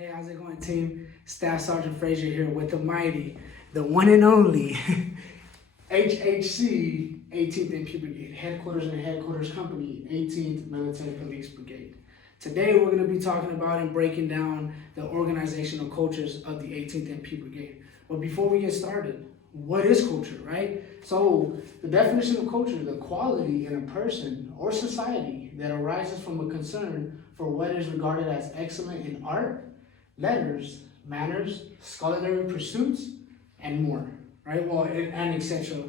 Hey, how's it going, team? Staff Sergeant Frazier here with the mighty, the one and only HHC 18th MP Brigade, Headquarters and Headquarters Company, 18th Military Police Brigade. Today we're going to be talking about and breaking down the organizational cultures of the 18th MP Brigade. But before we get started, what is culture, right? So the definition of culture, the quality in a person or society that arises from a concern for what is regarded as excellent in art, letters, manners, scholarly pursuits, and more, right? Well, and etc.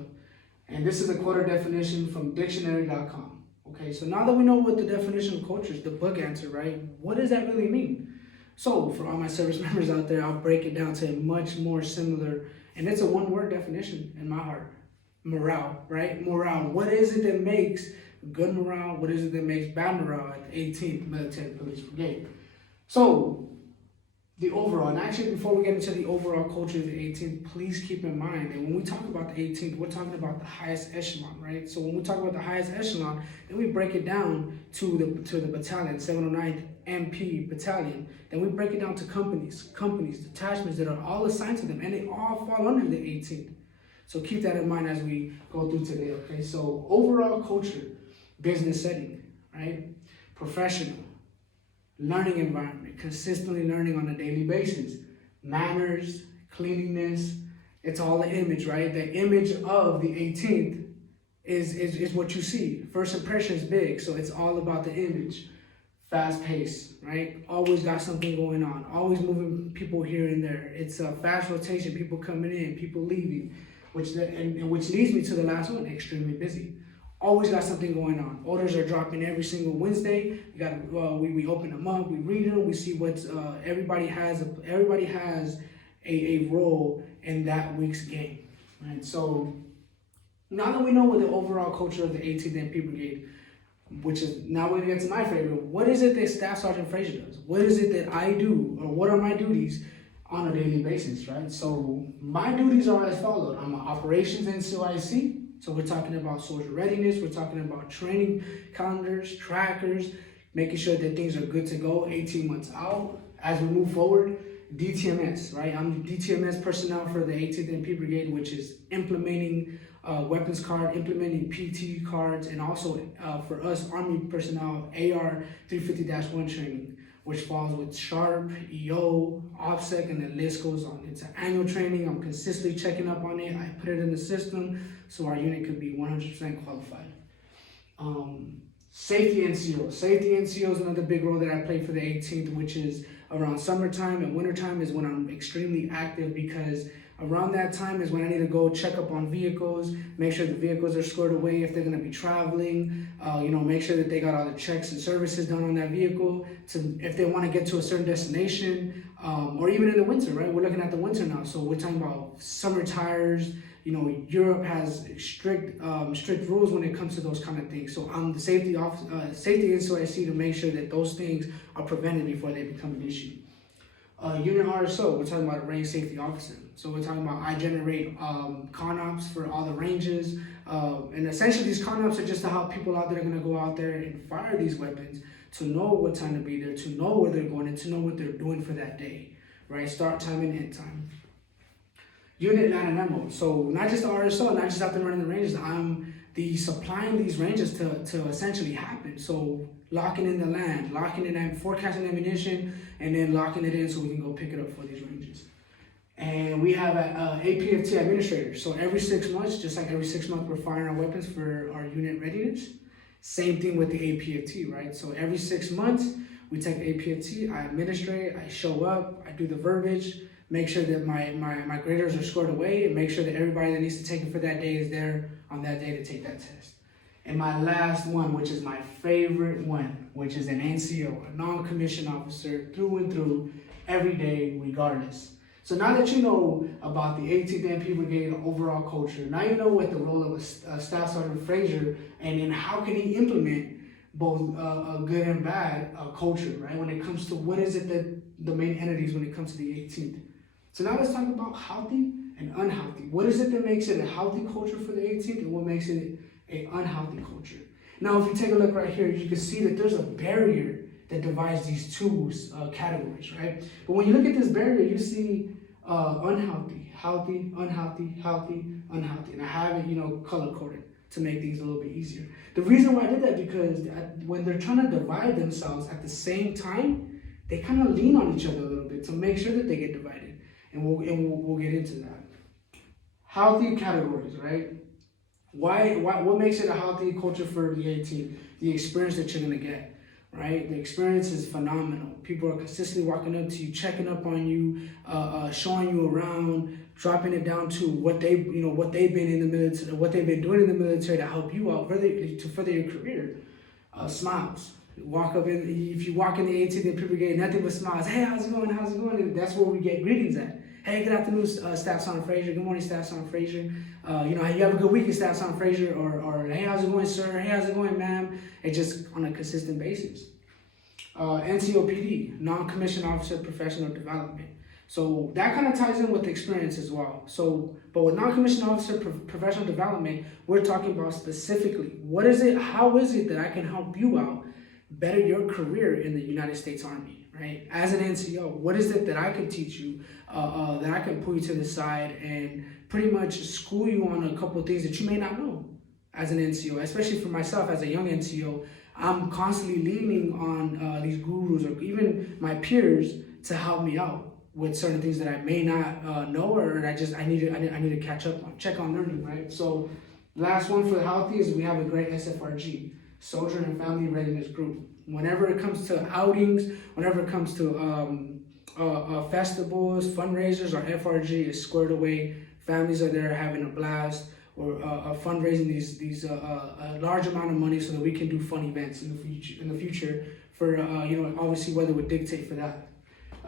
And this is a quarter definition from dictionary.com. Okay, so now that we know what the definition of culture is, the book answer, right? What does that really mean? So for all my service members out there, I'll break it down to a much more similar, and it's a one-word definition in my heart. Morale, right? Morale. What is it that makes good morale? What is it that makes bad morale at the 18th Military Police Brigade? So the overall, and actually before we get into the overall culture of the 18th, please keep in mind that when we talk about the 18th, we're talking about the highest echelon, right? So when we talk about the highest echelon, then we break it down to the battalion, 709th MP Battalion. Then we break it down to companies, detachments that are all assigned to them, and they all fall under the 18th. So keep that in mind as we go through today, okay? So overall culture, business setting, right? Professional, learning environment, consistently learning on a daily basis, manners, cleanliness, it's all the image, right? The image of the 18th is what you see. First impression is big, so it's all about the image. Fast pace, right? Always got something going on, always moving people here and there. It's a fast rotation, people coming in, people leaving, which leads me to the last one, extremely busy. Always got something going on. Orders are dropping every single Wednesday. We open them up, we read them, we see what's everybody has a role in that week's game, right? So now that we know what the overall culture of the 18th MP Brigade, which is now we get to my favorite, what is it that Staff Sergeant Frazier does? What is it that I do, or what are my duties on a daily basis, right? So my duties are as followed. I'm an operations NCOIC. So we're talking about soldier readiness, we're talking about training calendars, trackers, making sure that things are good to go 18 months out. As we move forward, DTMS, right? I'm the DTMS personnel for the 18th MP Brigade, which is implementing weapons card, implementing PT cards, and also for us Army personnel, AR 350-1 training, which falls with SHARP, EO, OPSEC, and the list goes on. It's an annual training. I'm consistently checking up on it. I put it in the system so our unit could be 100% qualified. Safety NCO. Safety NCO is another big role that I play for the 18th, which is around summertime and wintertime is when I'm extremely active, because around that time is when I need to go check up on vehicles, make sure the vehicles are squared away if they're going to be traveling, make sure that they got all the checks and services done on that vehicle, to if they want to get to a certain destination, or even in the winter, right? We're looking at the winter now, so we're talking about summer tires. Europe has strict rules when it comes to those kind of things. So I'm the safety NCOIC to make sure that those things are prevented before they become an issue. Unit RSO, we're talking about a range safety officer. So we're talking about I generate con-ops for all the ranges. And essentially these con-ops are just to help people out that are going to go out there and fire these weapons, to know what time to be there, to know where they're going, and to know what they're doing for that day, right? Start time and end time. Unit land and ammo. So not just the RSO, not just out there running the ranges, I'm the supplying these ranges to essentially happen. So locking in the land, locking in forecasting ammunition, and then locking it in so we can go pick it up for these ranges. And we have an APFT administrator. So every 6 months, just like every 6 months, we're firing our weapons for our unit readiness. Same thing with the APFT, right? So every 6 months, we take the APFT, I administrate, I show up, I do the verbiage, make sure that my graders are scored away, and make sure that everybody that needs to take it for that day is there on that day to take that test. And my last one, which is my favorite one, which is an NCO, a non-commissioned officer, through and through, every day, regardless. So now that you know about the 18th MP Brigade overall culture, now you know what the role of a Staff Sergeant Frazier, and then how can he implement both a good and bad culture, right? When it comes to what is it that the main entities when it comes to the 18th. So now let's talk about healthy and unhealthy. What is it that makes it a healthy culture for the 18th, and what makes it an unhealthy culture? Now, if you take a look right here, you can see that there's a barrier that divides these two categories, right? But when you look at this barrier, you see unhealthy, healthy, unhealthy, healthy, unhealthy. And I have it, color coded to make things a little bit easier. The reason why I did that because when they're trying to divide themselves at the same time, they kind of lean on each other a little bit to make sure that they get divided. And we'll get into that. Healthy categories, right? What makes it a healthy culture for the 18? The experience that you're gonna get, right? The experience is phenomenal. People are consistently walking up to you, checking up on you, showing you around, dropping it down to what they've been in the military, what they've been doing in the military to help you out, to further your career. Smiles. If you walk in the 18th and people get nothing but smiles. Hey, how's it going? How's it going? And that's where we get greetings at. Hey, good afternoon, Staff Sergeant Frazier. Good morning, Staff Sergeant Frazier. You have a good weekend, Staff Sergeant Frazier. Or hey, how's it going, sir? Hey, how's it going, ma'am? It's just on a consistent basis. NCOPD, non-commissioned officer professional development. So that kind of ties in with the experience as well. But with non-commissioned officer professional development, we're talking about specifically how is it that I can help you out better your career in the United States Army, right? As an NCO, what is it that I can teach you, that I can pull you to the side and pretty much school you on a couple of things that you may not know as an NCO, especially for myself as a young NCO. I'm constantly leaning on these gurus or even my peers to help me out with certain things that I may not know or I need to catch up on, check on learning, right? So last one for the healthy is we have a great SFRG, Soldier and Family Readiness Group. Whenever it comes to outings, whenever it comes to festivals, fundraisers, our FRG is squared away. Families are there having a blast. Or fundraising these large amount of money so that we can do fun events in the future for obviously weather would dictate for that.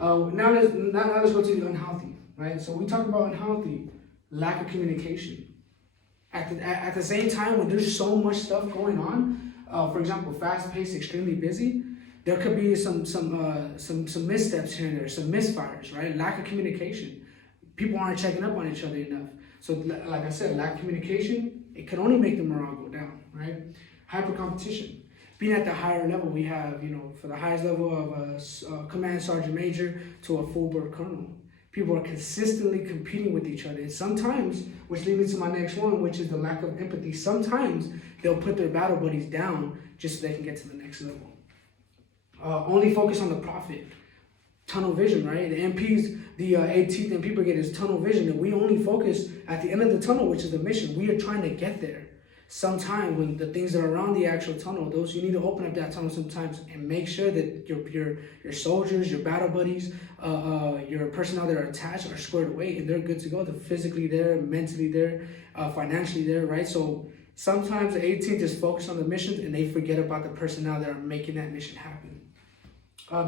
Now let's go to the unhealthy, right? So we talk about unhealthy, lack of communication. At the same time, when there's so much stuff going on, for example, fast-paced, extremely busy, there could be some missteps here and there, some misfires, right? Lack of communication. People aren't checking up on each other enough. So like I said, lack of communication, it can only make the morale go down, right? Hyper competition. Being at the higher level, we have, for the highest level of a command sergeant major to a full bird colonel. People are consistently competing with each other. And sometimes, which leads me to my next one, which is the lack of empathy. Sometimes they'll put their battle buddies down just so they can get to the next level. Only focus on the profit. Tunnel vision, right? The MPs, the 18th MP Brigade is tunnel vision, and we only focus at the end of the tunnel, which is the mission. We are trying to get there. Sometime when the things that are around the actual tunnel, you need to open up that tunnel sometimes and make sure that your soldiers, your battle buddies, your personnel that are attached are squared away and they're good to go. They're physically there, mentally there, financially there, right? So sometimes the 18th is focused on the missions and they forget about the personnel that are making that mission happen.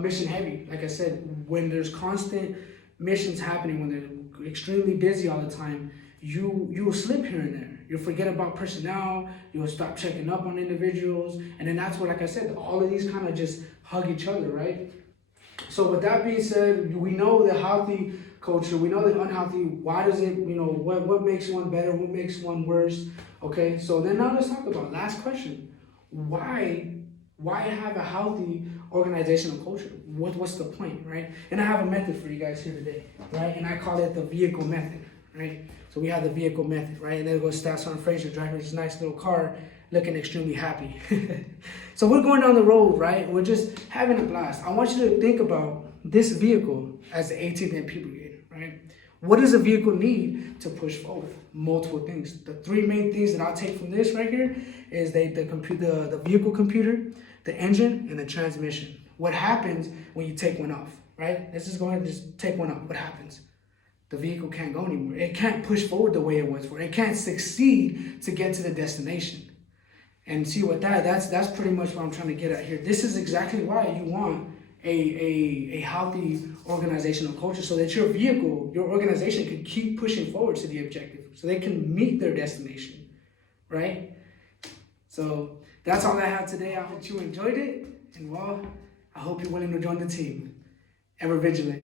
Mission heavy, like I said, when there's constant missions happening, when they're extremely busy all the time, you will slip here and there. You'll forget about personnel, you'll stop checking up on individuals, and then that's where, like I said, all of these kind of just hug each other, right? So with that being said, we know the healthy culture, we know the unhealthy. Why does it, what makes one better, what makes one worse? Okay, so then now let's talk about last question. Why have a healthy organizational culture? What's the point, right? And I have a method for you guys here today, right? And I call it the vehicle method, right? So we have the vehicle method, right? And there goes Staff Sergeant Frazier driving this nice little car, looking extremely happy. So we're going down the road, right? We're just having a blast. I want you to think about this vehicle as the 18th MP Brigade, right? What does a vehicle need to push forward? Multiple things. The three main things that I'll take from this right here is the vehicle computer, the engine, and the transmission. What happens when you take one off, right? Let's just go ahead and just take one off. What happens? The vehicle can't go anymore. It can't push forward the way it was for. It can't succeed to get to the destination. And see what that's pretty much what I'm trying to get at here. This is exactly why you want a healthy organizational culture, so that your vehicle, your organization can keep pushing forward to the objective, so they can meet their destination, right? So that's all I have today. I hope you enjoyed it, and well, I hope you're willing to join the team. Ever vigilant.